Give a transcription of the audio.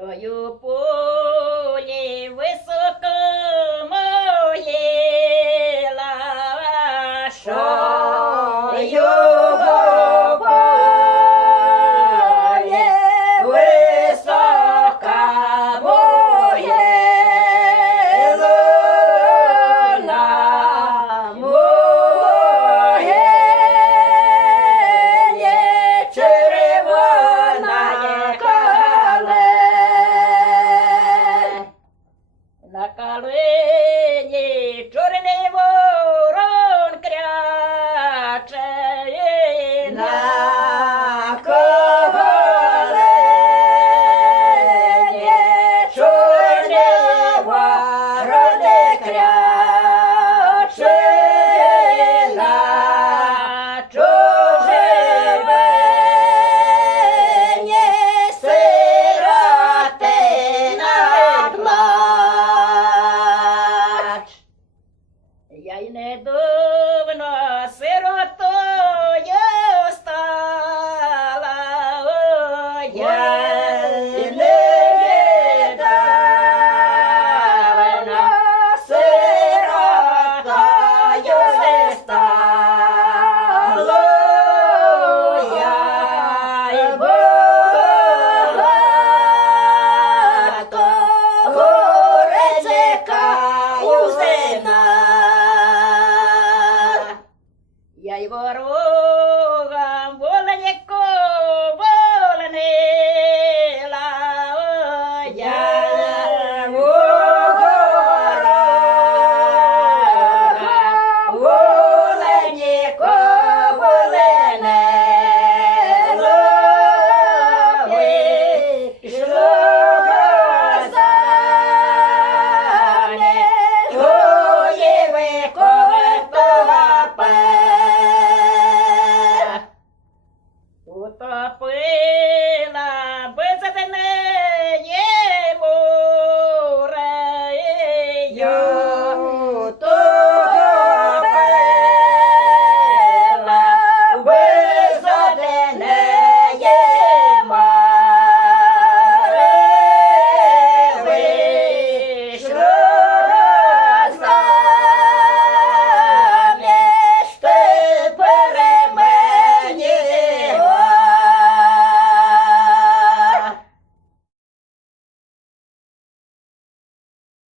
Шою полі високому єла, шою полі високому єла, на могилі червона на калині чорний ворон кряче, на калині чорний ворон кряче, на чужині сиротина плач. Я й недавно сиротою стала, я й недавно сиротою стала, я й багато горечекаю сина. Я й ворогам воленько воленила, я ворогам воленько воленила, вийшло казане, твоє викове утопи.